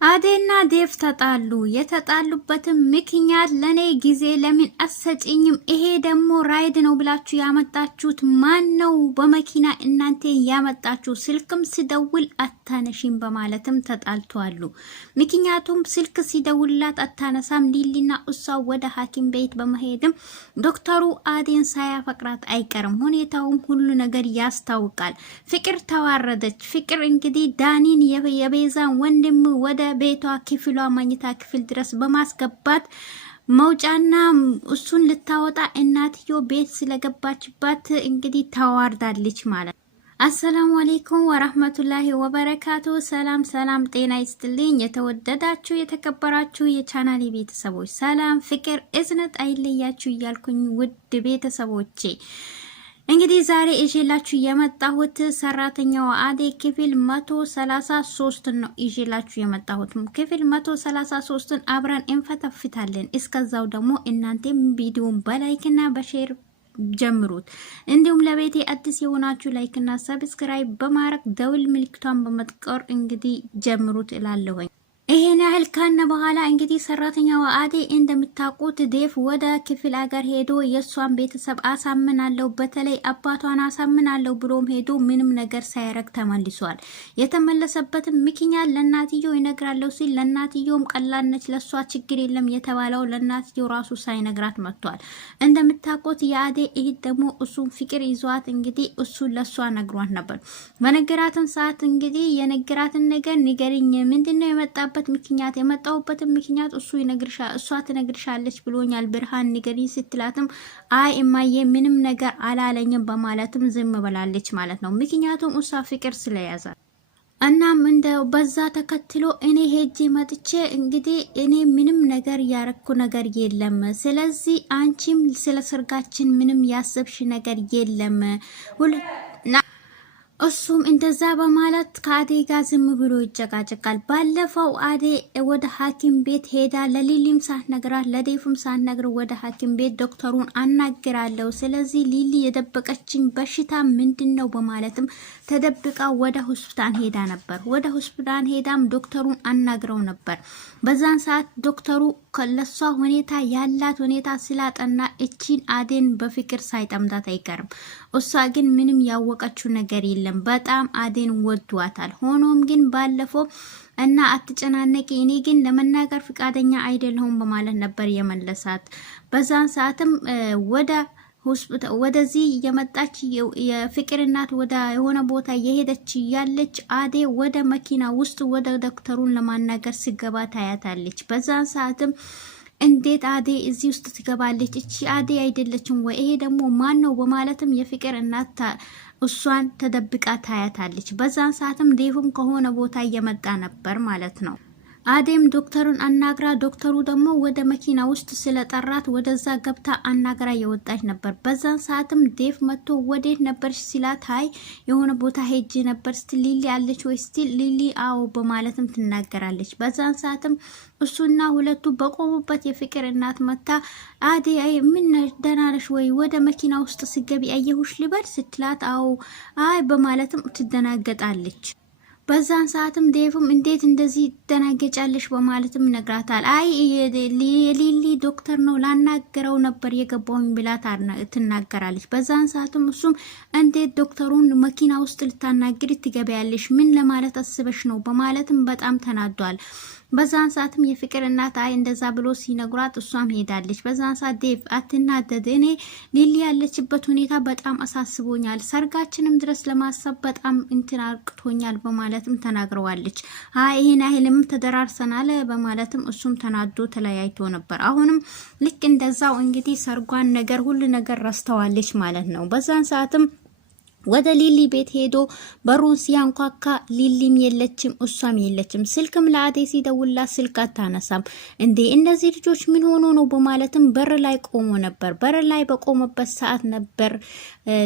አዴና ዴቭ ተጣሉ። የተጣሉበትም ምክንያት ለኔ ጊዜ ለምን አሰጪኝም? ይሄ ደግሞ ራይድ ነው ብላችሁ ያመጣችሁት ማን ነው? በመኪና እናንተ ያመጣችሁ ስልክም ሲደውል አታነሺም በማለትም ተጣልተዋሉ። ምክንያቱም ስልክ ሲደውልላት አታነሳም። ሊሊና እሷ ወደ ሐኪም ቤት በመሄድም ዶክተሩ አዴን ሳያፈቅራት አይቀርም። ሁኔታውም ሁሉ ነገር ያስታውቃል። ፍቅር ተዋረደች። ፍቅር እንግዲህ ዳኒን የቤዛን ወንድም ወደ ቤቷ ክፍሏ መኝታ ክፍል ድረስ በማስገባት መውጫና እሱን ልታወጣ እናትዮ ቤት ስለገባችባት እንግዲህ ተዋርዳለች ማለት ነው። አሰላሙ አለይኩም ወራህመቱላሂ ወበረካቱ። ሰላም ሰላም፣ ጤና ይስጥልኝ የተወደዳችሁ የተከበራችሁ የቻናሌ ቤተሰቦች፣ ሰላም ፍቅር እዝነት አይለያችሁ እያልኩኝ ውድ ቤተሰቦቼ እንግዲህ ዛሬ እጄላችሁ የመጣሁት ሰራተኛዋ አደይ ክፍል 133 ነው። እጄላችሁ የመጣሁት ክፍል 133ን አብረን እንፈተፍታለን። እስከዛው ደግሞ እናንተም ቪዲዮን በላይክና በሼር ጀምሩት። እንዲሁም ለቤቴ አዲስ የሆናችሁ ላይክና ሰብስክራይብ በማድረግ ደውል ምልክቷን በመጥቀር እንግዲህ ጀምሩት እላለሁ። ይሄን ያህል ካነ በኋላ እንግዲህ ሰራተኛዋ አደይ እንደምታውቁት ዴቭ ወደ ክፍል አገር ሄዶ የሷን ቤተሰብ አሳምናለሁ በተለይ አባቷን አሳምናለሁ ብሎም ሄዶ ምንም ነገር ሳይረግ ተመልሷል። የተመለሰበትም ምክንያት ለናትየው ይነግራለሁ ሲል ለናትየውም ቀላል ነች ለሷ ችግር የለም የተባለው ለናትየው ራሱ ሳይነግራት መጥቷል። እንደምታውቁት የአደይ እህት ደግሞ እሱን ፍቅር ይዟት እንግዲህ እሱ ለሷ ነግሯት ነበር። በነገራትን ሰዓት እንግዲህ የነገራትን ነገር ንገሪኝ ምንድነው የመጣበት ምክንያት የመጣውበትን ምክንያት እሱ ይነግርሻል እሷ ትነግርሻለች ብሎኛል ብርሃን ንገሪኝ ስትላትም አይ እማዬ ምንም ነገር አላለኝም በማለትም ዝም ብላለች ማለት ነው። ምክንያቱም እሷ ፍቅር ስለያዛት እናም እንደው በዛ ተከትሎ እኔ ሄጄ መጥቼ እንግዲህ እኔ ምንም ነገር ያረኩ ነገር የለም፣ ስለዚህ አንቺም ስለ ሰርጋችን ምንም ያሰብሽ ነገር የለም እሱም እንደዛ በማለት ከአደይ ጋር ዝም ብሎ ይጨቃጨቃል። ባለፈው አደይ ወደ ሐኪም ቤት ሄዳ ለሊሊም ሳትነግራት ለዴፍም ሳትነግር ወደ ሐኪም ቤት ዶክተሩን አናግራለሁ፣ ስለዚህ ሊሊ የደበቀችኝ በሽታ ምንድነው በማለትም ተደብቃ ወደ ሆስፒታል ሄዳ ነበር። ወደ ሆስፒታል ሄዳም ዶክተሩን አናግረው ነበር። በዛን ሰዓት ዶክተሩ ከለሷ ሁኔታ ያላት ሁኔታ ስላጠና እቺን አደይን በፍቅር ሳይጠምዳት አይቀርም። እሷ ግን ምንም ያወቀችው ነገር የለም። በጣም አደይን ወዷታል። ሆኖም ግን ባለፈው እና አትጨናነቂ እኔ ግን ለመናገር ፍቃደኛ አይደለሁም በማለት ነበር የመለሳት። በዛን ሰዓትም ወደዚህ የመጣች የፍቅር እናት ወደ የሆነ ቦታ የሄደች ያለች አደይ ወደ መኪና ውስጥ ወደ ዶክተሩን ለማናገር ሲገባ ታያታለች። በዛን ሰዓትም እንዴት አደይ እዚህ ውስጥ ትገባለች? እቺ አደይ አይደለችም ወይ? ይሄ ደግሞ ማን ነው? በማለትም የፍቅር እናት እሷን ተደብቃ ታያታለች። በዛን ሰዓትም ዴቭም ከሆነ ቦታ እየመጣ ነበር ማለት ነው። አደይም ዶክተሩን አናግራ ዶክተሩ ደግሞ ወደ መኪና ውስጥ ስለጠራት ወደዛ ገብታ አናግራ የወጣች ነበር። በዛን ሰዓትም ዴቭ መጥቶ ወዴት ነበር ሲላት አይ የሆነ ቦታ ሄጄ ነበር ስትል ሊሊ አለች ወይ ስትል ሊሊ አዎ በማለትም ትናገራለች። በዛን ሰዓትም እሱና ሁለቱ በቆሙበት የፍቅር እናት መታ አደይ አይ ምን ደህና ነሽ ወይ ወደ መኪና ውስጥ ስገቢ አየሁሽ ልበል ስትላት አዎ አይ በማለትም ትደናገጣለች። በዛን ሰዓትም ዴቭም እንዴት እንደዚህ ተናገጫለሽ በማለትም ነግራታል። አይ የሊሊ ዶክተር ነው ላናገረው ነበር የገባውኝ ብላ ትናገራለች። በዛን ሰዓትም እሱም እንዴት ዶክተሩን መኪና ውስጥ ልታናግሪ ትገበያለሽ? ምን ለማለት አስበሽ ነው በማለትም በጣም ተናዷል። በዛን ሰዓትም የፍቅር እናት አይ እንደዛ ብሎ ሲነግሯት እሷም ሄዳለች። በዛን ሰዓት ዴቭ አትናደድ፣ እኔ ሊሊ ያለችበት ሁኔታ በጣም አሳስቦኛል፣ ሰርጋችንም ድረስ ለማሰብ በጣም እንትን አርቅቶኛል በማለትም ተናግረዋለች። አይ ይሄን ያህልም ተደራርሰናል በማለትም እሱም ተናዶ ተለያይቶ ነበር። አሁንም ልክ እንደዛው እንግዲህ ሰርጓን ነገር ሁሉ ነገር ረስተዋለች ማለት ነው። በዛን ሰዓትም ወደ ሊሊ ቤት ሄዶ በሩን ሲያንኳካ ሊሊም የለችም እሷም የለችም። ስልክም ለአደይ ሲደውላት ስልክ አታነሳም። እንዴ እነዚህ ልጆች ምን ሆኖ ነው በማለትም በር ላይ ቆሞ ነበር። በር ላይ በቆመበት ሰዓት ነበር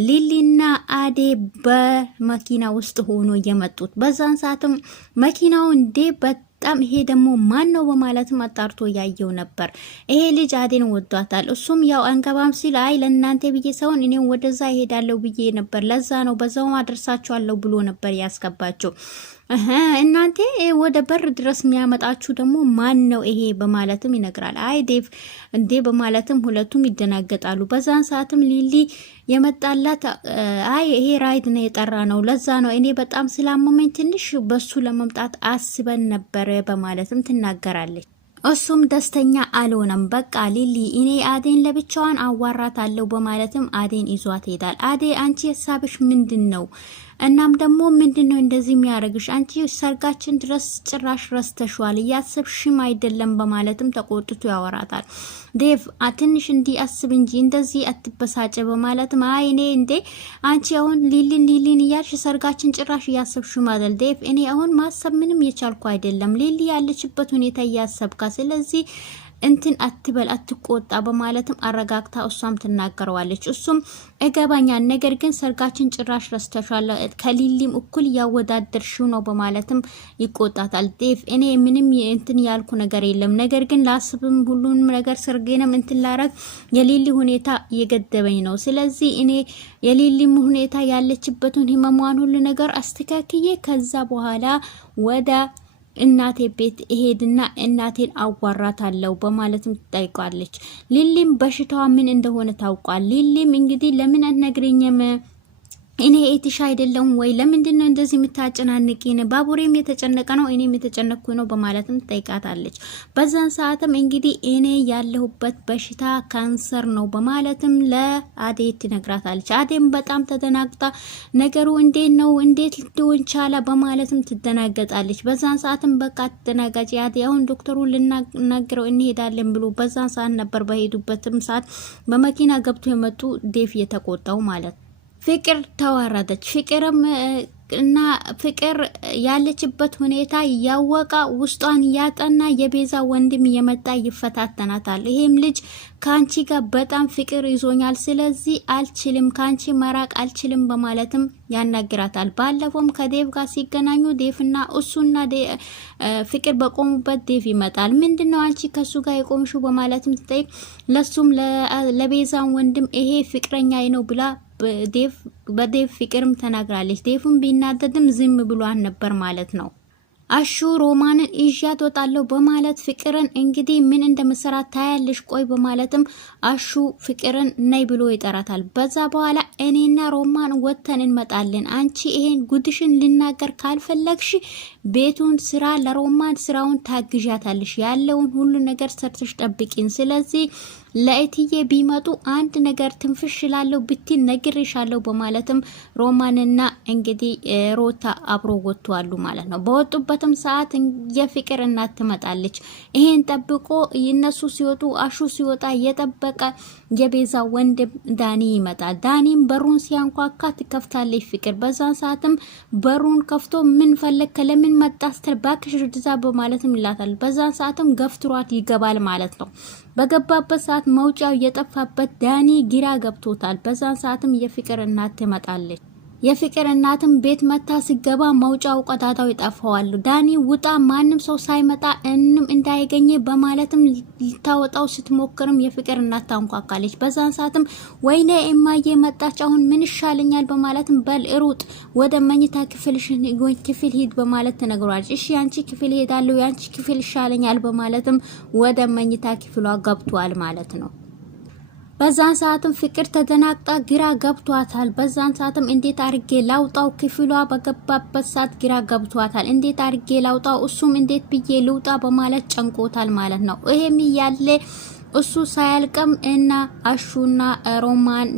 ሊሊና አደይ በመኪና ውስጥ ሆኖ የመጡት። በዛን ሰዓትም መኪናው እንዴ በጣም ይሄ ደግሞ ማን ነው በማለትም አጣርቶ ያየው ነበር። ይሄ ልጅ አደይን ወዷታል። እሱም ያው አንገባም ሲል አይ ለእናንተ ብዬ ሰውን እኔም ወደዛ ይሄዳለሁ ብዬ ነበር፣ ለዛ ነው በዛው አደርሳቸዋለሁ ብሎ ነበር ያስገባቸው። እናንተ ወደ በር ድረስ የሚያመጣችሁ ደግሞ ማን ነው ይሄ በማለትም ይነግራል። አይ ዴቭ እንዴ በማለትም ሁለቱም ይደናገጣሉ። በዛን ሰዓትም ሊሊ የመጣላት አይ ይሄ ራይድ ነው የጠራ ነው፣ ለዛ ነው እኔ በጣም ስላመመኝ ትንሽ በሱ ለመምጣት አስበን ነበር በማለትም ትናገራለች። እሱም ደስተኛ አልሆነም። በቃ ሊሊ እኔ አዴን ለብቻዋን አዋራታለሁ በማለትም አዴን ይዟት ሄዳል። አዴ አንቺ ሀሳብሽ ምንድነው? እናም ደግሞ ምንድነው እንደዚህ የሚያደርግሽ? አንቺ ሰርጋችን ድረስ ጭራሽ ረስተሽዋል፣ እያሰብሽም አይደለም በማለትም ተቆጥቶ ያወራታል። ዴቭ ትንሽ እንዲ አስብ እንጂ እንደዚህ አትበሳጨ በማለትም አይ እኔ እንዴ አንቺ አሁን ሊሊን እያልሽ ሰርጋችን ጭራሽ እያሰብሽ ማለት ዴቭ እኔ አሁን ማሰብ ምንም የቻልኩ አይደለም፣ ሊሊ ያለችበት ሁኔታ እያሰብካ ስለዚህ እንትን አትበል አትቆጣ በማለትም አረጋግታ እሷም ትናገረዋለች። እሱም እገባኛል፣ ነገር ግን ሰርጋችን ጭራሽ ረስተሻል፣ ከሊሊም እኩል ያወዳደርሽው ነው በማለትም ይቆጣታል። ዴቭ እኔ ምንም እንትን ያልኩ ነገር የለም፣ ነገር ግን ላስብም ሁሉንም ነገር ሰርጌንም እንትን ላረግ የሊሊ ሁኔታ እየገደበኝ ነው። ስለዚህ እኔ የሊሊም ሁኔታ ያለችበትን ህመሟን ሁሉ ነገር አስተካክዬ ከዛ በኋላ ወደ እናቴ ቤት እሄድና እናቴን አዋራታለሁ በማለትም ትጠይቃለች። ሊሊም በሽታዋ ምን እንደሆነ ታውቋል። ሊሊም እንግዲህ ለምን አትነግሪኝም? እኔ ኤቲሻ አይደለም ወይ? ለምንድነው እንደዚህ የምታጨናንቂኝ? ባቡሬም የተጨነቀ ነው እኔም የተጨነቅኩ ነው በማለትም ትጠይቃታለች። በዛን ሰዓትም እንግዲህ እኔ ያለሁበት በሽታ ካንሰር ነው በማለትም ለአዴ ትነግራታለች። አዴም በጣም ተደናግጣ ነገሩ እንዴት ነው እንዴት ሊሆን ቻለ በማለትም ትደናገጣለች። በዛን ሰዓትም በቃ ትደናጋጭ አዴ አሁን ዶክተሩን ልናገረው እንሄዳለን ብሎ በዛን ሰዓት ነበር በሄዱበትም ሰዓት በመኪና ገብቶ የመጡ ዴቭ የተቆጣው ማለት ነው። ፍቅር ተዋረደች። ፍቅርም እና ፍቅር ያለችበት ሁኔታ ያወቃ ውስጧን ያጠና የቤዛ ወንድም የመጣ ይፈታተናታል። ይሄም ልጅ ካንቺ ጋር በጣም ፍቅር ይዞኛል፣ ስለዚህ አልችልም፣ ካንቺ መራቅ አልችልም በማለትም ያናግራታል። ባለፈውም ከዴቭ ጋር ሲገናኙ ዴቭና እሱና ፍቅር በቆሙበት ዴቭ ይመጣል። ምንድነው አንቺ ከሱ ጋር የቆምሽው በማለትም ትጠይቅ። ለሱም ለቤዛን ወንድም ይሄ ፍቅረኛዬ ነው ብላ በዴቭ ፍቅርም ተናግራለች። ዴቭም ቢናደድም ዝም ብሏን ነበር ማለት ነው። አሹ ሮማንን ይዣት ወጣለሁ በማለት ፍቅርን እንግዲህ ምን እንደምሰራት ታያለሽ ቆይ በማለትም አሹ ፍቅርን ነይ ብሎ ይጠራታል። በዛ በኋላ እኔና ሮማን ወተን እንመጣለን፣ አንቺ ይሄን ጉድሽን ልናገር ካልፈለግሽ ቤቱን ስራ ለሮማን ስራውን ታግዣታለሽ፣ ያለውን ሁሉ ነገር ሰርተሽ ጠብቂን፣ ስለዚህ ለእትዬ ቢመጡ አንድ ነገር ትንፍሽ ላለው ብትን ነግሬሻለሁ በማለትም ሮማንና እንግዲህ ሮታ አብሮ ወጥቷሉ ማለት ነው። በወጡበትም ሰዓት የፍቅር እናት ትመጣለች። ይሄን ጠብቆ እነሱ ሲወጡ አሹ ሲወጣ የጠበቀ የቤዛ ወንድም ዳኒ ይመጣል። ዳኒም በሩን ሲያንኳካ ትከፍታለች ፍቅር። በዛን ሰዓትም በሩን ከፍቶ ምን ፈለክ ለምን መጣስተር ባክሽ ርድዛ በማለትም ይላታል። በዛን ሰዓትም ገፍትሯት ይገባል ማለት ነው። በገባበት ሰዓት መውጫው የጠፋበት ዳኒ ግራ ገብቶታል። በዛን ሰዓትም የፍቅር እናት ትመጣለች። የፍቅር እናትም ቤት መታ ሲገባ መውጫው ቀዳዳው ይጠፋዋል። ዳኒ ውጣ ማንም ሰው ሳይመጣ እንንም እንዳይገኘ በማለትም ልታወጣው ስትሞክርም የፍቅር እናት ታንኳካለች። በዛን ሰዓትም ወይኔ እማዬ መጣች አሁን ምን ይሻለኛል በማለትም በል ሩጥ ወደ መኝታ ክፍል ሂድ በማለት ትነግሯለች። እሺ ያንቺ ክፍል ሄዳለሁ ያንቺ ክፍል ይሻለኛል በማለትም ወደ መኝታ ክፍሏ ገብቷል ማለት ነው። በዛን ሰዓትም ፍቅር ተደናቅጣ ግራ ገብቷታል። በዛን ሰዓትም እንዴት አርጌ ላውጣው ክፍሏ በገባበት ሰዓት ግራ ገብቷታል። እንዴት አርጌ ላውጣው እሱም እንዴት ብዬ ልውጣ በማለት ጨንቆታል ማለት ነው። ይሄም ያለ እሱ ሳያልቅም እና አሹና ሮማን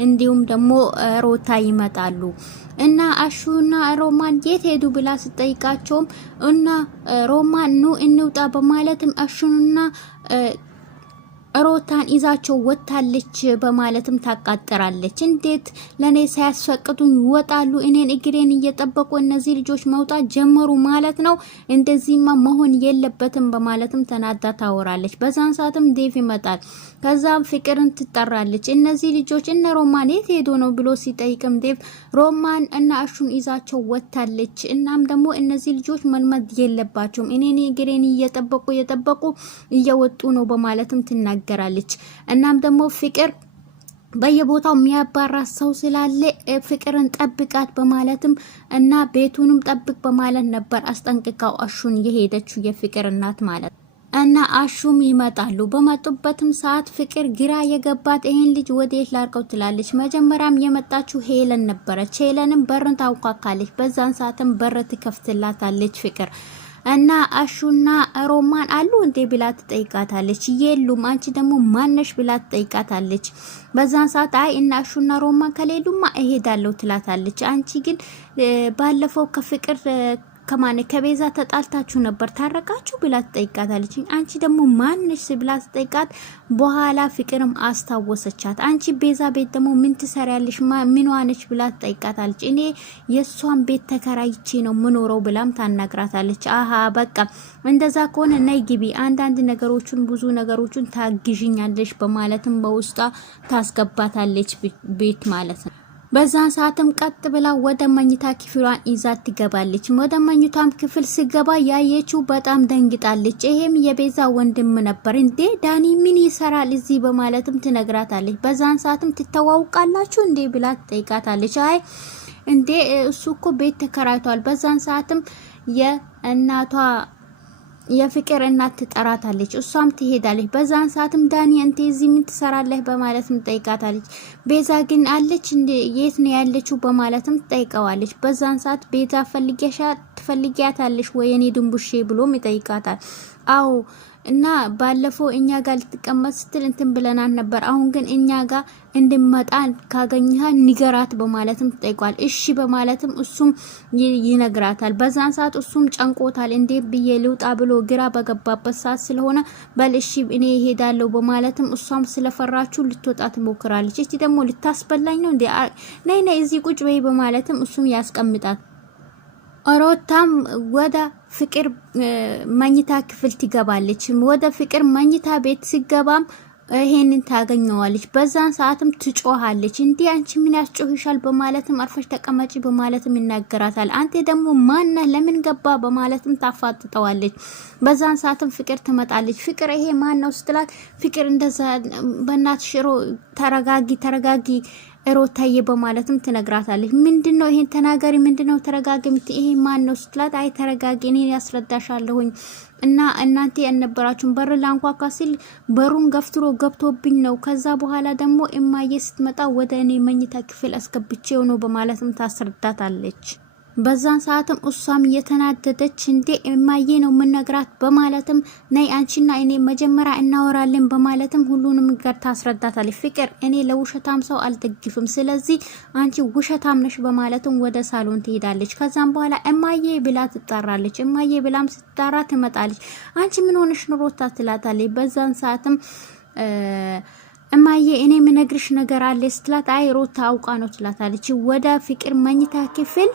እንዲሁም ደግሞ ሮታ ይመጣሉ። እና አሹና ሮማን የት ሄዱ ብላ ስጠይቃቸውም እና ሮማን ኑ እንውጣ በማለትም አሹና ሮታን ይዛቸው ወጣለች በማለትም ታቃጠራለች። እንዴት ለኔ ሳያስፈቅዱኝ ይወጣሉ? እኔን እግሬን እየጠበቁ እነዚህ ልጆች መውጣት ጀመሩ ማለት ነው። እንደዚህማ መሆን የለበትም በማለትም ተናዳ ታወራለች። በዛን ሰዓትም ዴቭ ይመጣል። ከዛም ፍቅርን ትጠራለች። እነዚህ ልጆች እነ ሮማን የት ሄዶ ነው ብሎ ሲጠይቅም ዴቭ ሮማን እና አሹን ይዛቸው ወጣለች። እናም ደግሞ እነዚህ ልጆች መልመድ የለባቸውም እኔን እግሬን እየጠበቁ እየወጡ ነው በማለትም ትናገራለች። እናም ደግሞ ፍቅር በየቦታው የሚያባራ ሰው ስላለ ፍቅርን ጠብቃት በማለትም እና ቤቱንም ጠብቅ በማለት ነበር አስጠንቅቃው አሹን የሄደችው የፍቅር እናት ማለት እና አሹም ይመጣሉ። በመጡበትም ሰዓት ፍቅር ግራ የገባት ይሄን ልጅ ወዴት ላርቀው ትላለች። መጀመሪያም የመጣችው ሄለን ነበረች። ሄለንም በርን ታውቃካለች። በዛን ሰዓትም በር ትከፍትላታለች ፍቅር እና አሹና ሮማን አሉ እንዴ ብላ ትጠይቃታለች። የሉም። አንቺ ደግሞ ማነሽ ብላ ትጠይቃታለች። በዛን ሰዓት አይ እና አሹና ሮማን ከሌሉማ እሄዳለሁ ትላታለች። አንቺ ግን ባለፈው ከፍቅር ከማን ከቤዛ ተጣልታችሁ ነበር ታረቃችሁ ብላ ትጠይቃታለች። አንቺ ደግሞ ማንሽ ብላ ትጠይቃት። በኋላ ፍቅርም አስታወሰቻት። አንቺ ቤዛ ቤት ደግሞ ምን ትሰሪያለሽ ምን ዋነች ብላ ትጠይቃታለች። እኔ የሷን ቤት ተከራይቼ ነው ምኖረው ብላም ታናግራታለች። አሃ በቃ እንደዛ ከሆነ ነይ ግቢ፣ አንዳንድ ነገሮችን ብዙ ነገሮችን ታግዥኛለሽ በማለትም በውስጧ ታስገባታለች ቤት ማለት ነው። በዛን ሰዓትም ቀጥ ብላ ወደ መኝታ ክፍሏን ይዛት ትገባለች። ወደ መኝታም ክፍል ሲገባ ያየችው በጣም ደንግጣለች። ይሄም የቤዛ ወንድም ነበር። እንዴ ዳኒ ምን ይሰራል እዚህ በማለትም ትነግራታለች። በዛን ሰዓትም ትተዋውቃላችሁ እንዴ ብላ ትጠይቃታለች። አይ እንዴ እሱ እኮ ቤት ተከራይቷል። በዛን ሰዓትም የእናቷ የፍቅር እናት ትጠራታለች። እሷም ትሄዳለች። በዛን ሰዓትም ዳኒ አንተ እዚህ ምን ትሰራለህ በማለትም ጠይቃታለች። ቤዛ ግን አለች እንዴ የት ነው ያለችው በማለትም ጠይቀዋለች። በዛን ሰዓት ቤዛ ትፈልጊያታለሽ ወይ የኔ ድንቡሼ ብሎም ይጠይቃታል። አዎ እና ባለፈው እኛ ጋር ልትቀመጥ ስትል እንትን ብለናል ነበር። አሁን ግን እኛ ጋር እንድመጣ ካገኘህ ንገራት በማለትም ተጠይቋል። እሺ በማለትም እሱም ይነግራታል። በዛን ሰዓት እሱም ጨንቆታል። እንዴ ብዬ ልውጣ ብሎ ግራ በገባበት ሰዓት ስለሆነ በል እሺ እኔ እሄዳለሁ በማለትም እሷም ስለፈራችሁ ልትወጣ ትሞክራለች። እቺ ደግሞ ልታስበላኝ ነው እንዴ ነይ ነይ እዚህ ቁጭ በይ በማለትም እሱም ያስቀምጣት። ሮታም ወደ ፍቅር መኝታ ክፍል ትገባለች። ወደ ፍቅር መኝታ ቤት ሲገባም ይሄንን ታገኘዋለች። በዛን ሰዓትም ትጮሃለች። እንዴ አንቺ ምን ያስጮህሻል በማለትም አርፈሽ ተቀመጪ በማለትም ይናገራታል። አንተ ደግሞ ማን ለምን ገባ በማለትም ታፋጥጠዋለች። በዛን ሰዓትም ፍቅር ትመጣለች። ፍቅር ይሄ ማን ነው ስትላት ፍቅር እንደዛ በእናትሽ ተረጋጊ ሮታዬ በማለትም ትነግራታለች። ምንድነው ይሄን ተናገሪ፣ ምንድነው ተረጋጊ፣ ይሄ ማን ነው ስትላት አይ ተረጋጊ እኔ ያስረዳሻለሁኝ እና እናንተ ያነበራችሁን በር ላንኳኳ ሲል በሩን ገፍትሮ ገብቶብኝ ነው። ከዛ በኋላ ደግሞ እማዬ ስትመጣ ወደ እኔ መኝታ ክፍል አስገብቼው ነው በማለትም ታስረዳታለች። በዛን ሰዓትም እሷም የተናደደች እንዴ እማዬ ነው ምንነግራት በማለትም ነይ አንቺና እኔ መጀመሪያ እናወራለን በማለትም ሁሉንም ነገር ታስረዳታለች። ፍቅር እኔ ለውሸታም ሰው አልደግፍም፣ ስለዚህ አንቺ ውሸታም ነሽ በማለትም ወደ ሳሎን ትሄዳለች። ከዛም በኋላ እማዬ ብላ ትጣራለች። እማዬ ብላም ስትጣራ ትመጣለች። አንቺ ምን ሆነሽ ሮታ ትላታለች። በዛን ሰዓትም እማዬ እኔ ምነግርሽ ነገር አለ ስትላት አይ ሮታ አውቃ ነው ትላታለች። ወደ ፍቅር መኝታ ክፍል